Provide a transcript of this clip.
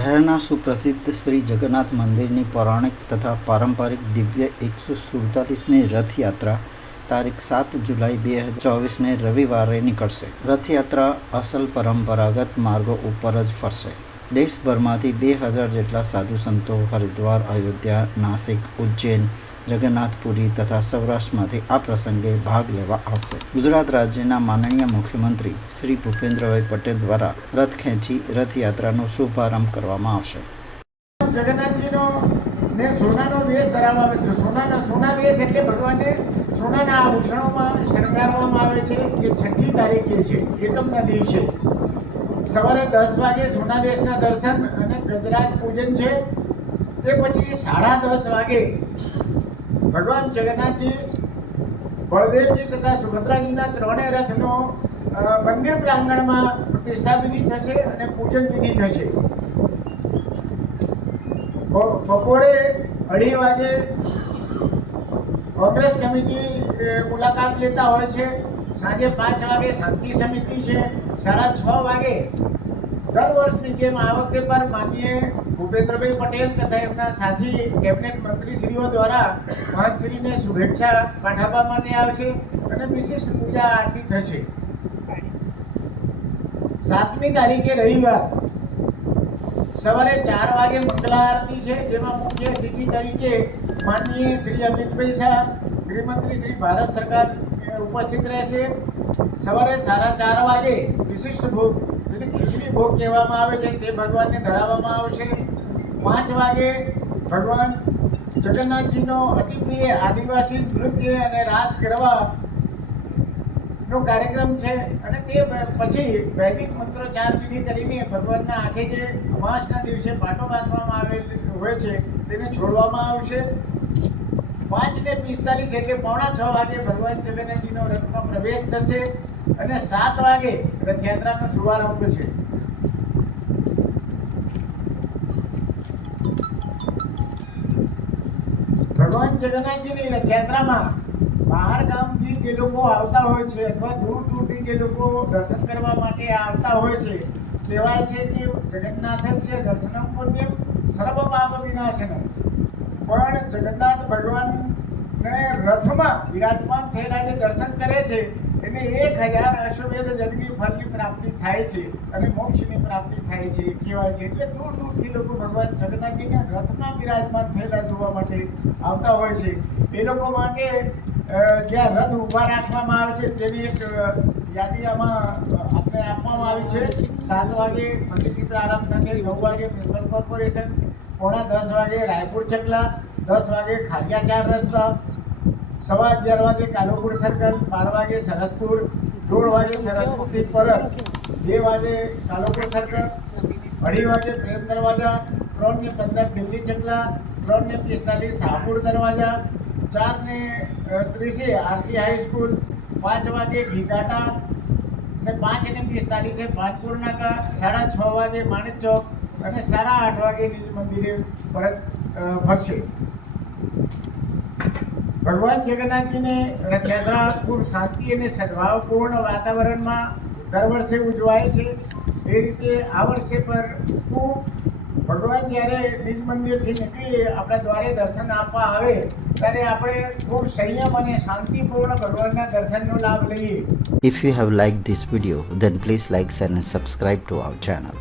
શહેરના સુપ્રસિદ્ધ શ્રી જગન્નાથ મંદિરની પૌરાણિક તથા પારંપરિક દિવ્ય 147મી રથયાત્રા તારીખ 7 જુલાઈ 2024ને રવિવારે નીકળશે. રથયાત્રા અસલ પરંપરાગત માર્ગો ઉપર જ ફરશે. દેશભરમાંથી 2000 જેટલા સાધુ સંતો હરિદ્વાર, અયોધ્યા, નાસિક, ઉજ્જૈન, જગન્નાથપુરી તથા સૌરાષ્ટ્રમાંથી આ પ્રસંગે ભાગ લેવા આવશે. ગુજરાત રાજ્યના માનનીય મુખ્યમંત્રી શ્રી ભૂપેન્દ્રભાઈ પટેલ દ્વારા રથ ખેંચી રથયાત્રાનો શુભારંભ કરવામાં આવશે. જગન્નાથજીનો ને સોનાનો વેશ ધરાવવામાં આવે છે. સોના વેશ એટલે ભગવાનને સોનાના આભૂષણોમાં શણગારવામાં આવે છે. એ 6મી તારીખે છે, એકમના દિવસે સવારે 10 વાગે સોના વેશના દર્શન અને ગજરાજ પૂજન છે. તે પછી 10:30 વાગે ભગવાન જગન્નાથજી, બળદેવજી તથા સુભદ્રાજીના ત્રણેય રથનો મંદિર પ્રાંગણમાં પ્રતિષ્ઠા વિધિ થશે અને પૂજન વિધિ થશે. બપોરે 2:30 વાગે કોંગ્રેસ કમિટી મુલાકાત લેતા હોય છે. સાંજે 5 વાગે શાંતિ સમિતિ છે. 6:30 વાગે દર વર્ષની જેમ આ વખતે પણ માનનીય ભૂપેન્દ્રભાઈ પટેલ તથા એમના સાથી કેબિનેટ મંત્રીશ્રીઓ દ્વારા મહંતશ્રીને શુભેચ્છા પાઠવવામાં આવશે અને વિશિષ્ટ પૂજા આરતી થશે. 7મી તારીખે રવિવાર સવારે 4 વાગે મંગલા આરતી છે, જેમાં મુખ્ય અતિથિ તરીકે માનનીય શ્રી અમિતભાઈ શાહ, ગૃહમંત્રી શ્રી ભારત સરકાર ઉપસ્થિત રહેશે. સવારે 4:30 વાગે વિશિષ્ટ ભોગ, જેને ખીચડી ભોગ કહેવામાં આવે છે, તે ભગવાનને ધરાવવામાં આવશે. 5 વાગે ભગવાન જગન્નાથજીનો અતિપ્રિય આદિવાસી નૃત્ય અને રાસ ગરબાનો કાર્યક્રમ છે અને તે પછી વૈદિક મંત્રોચ્ચાર વિધિ કરીને ભગવાનના આંખે જે અમાસના દિવસે પાટો બાંધવામાં આવેલ હોય છે તેને છોડવામાં આવશે. 5:45 એટલે 5:45 વાગે ભગવાન જગન્નાથજીનો રથમાં પ્રવેશ થશે અને 7 વાગે રથયાત્રાનો શુભારંભ છે. ભગવાન જગન્નાથજીની રથયાત્રામાં બહાર ગામથી જે લોકો આવતા હોય છે અથવા દૂર દૂરથી જે લોકો દર્શન કરવા માટે આવતા હોય છે, કહેવાય છે કે જગન્નાથસ્ય દર્શનમ પુણ્યમ સર્વ પાપ વિનાશનમ. પણ જગન્નાથ ભગવાનને રથમાં બિરાજમાન થયેલા જે દર્શન કરે છે એને 1000 અશ્વમેધ યજ્ઞની ફળની પ્રાપ્તિ થાય છે અને મોક્ષની પ્રાપ્તિ થાય છે, કહેવાય છે. એટલે દૂર દૂરથી લોકો ભગવાન જગન્નાથજીના રથમાં બિરાજમાન થયેલા જોવા માટે આવતા હોય છે. એ લોકો માટે જ્યાં રથ ઊભા રાખવામાં આવે છે તેની એક યાદી આમાં આપણે આપવામાં આવી છે. 7 વાગે મંદિરથી પ્રારંભ થશે. 9 વાગે મ્યુનિસિપલ કોર્પોરેશન, 10:15 વાગે રાયપુર ચકલા, 10 વાગે ખાડિયા 4 રસ્તા, 11:15 વાગે કાલુપુર સર્કલ, 12 વાગે સરસપુર, 1:30 વાગે સરસપુરથી પરત, 2 વાગે કાલુપુર સર્કલ, 2:30 વાગે પ્રેમ દરવાજા, 3:15 દિલ્હી ચકલા, 3:45 શાહપુર દરવાજા, 4:30 આરસી હાઈસ્કૂલ, 5 વાગે ઘીઘાટા અને 5:45 પાનપુર નાકા, 6:30 વાગે માણેક ચોક અને 8:30 વાગે નિજ મંદિરે પરત ફરશે. ભગવાન જગન્નાથજીની રથયાત્રા ખૂબ શાંતિ અને સદભાવપૂર્ણ વાતાવરણમાં દર વર્ષે ઉજવાય છે. એ રીતે આ વર્ષે પર ખૂબ ભગવાન જ્યારે નિજ મંદિરથી નીકળી આપણા દ્વારે દર્શન આપવા આવે ત્યારે આપણે ખૂબ સંયમ અને શાંતિપૂર્ણ ભગવાનના દર્શનનો લાભ લઈએ. If you have liked this video, then please like, share and subscribe to our channel.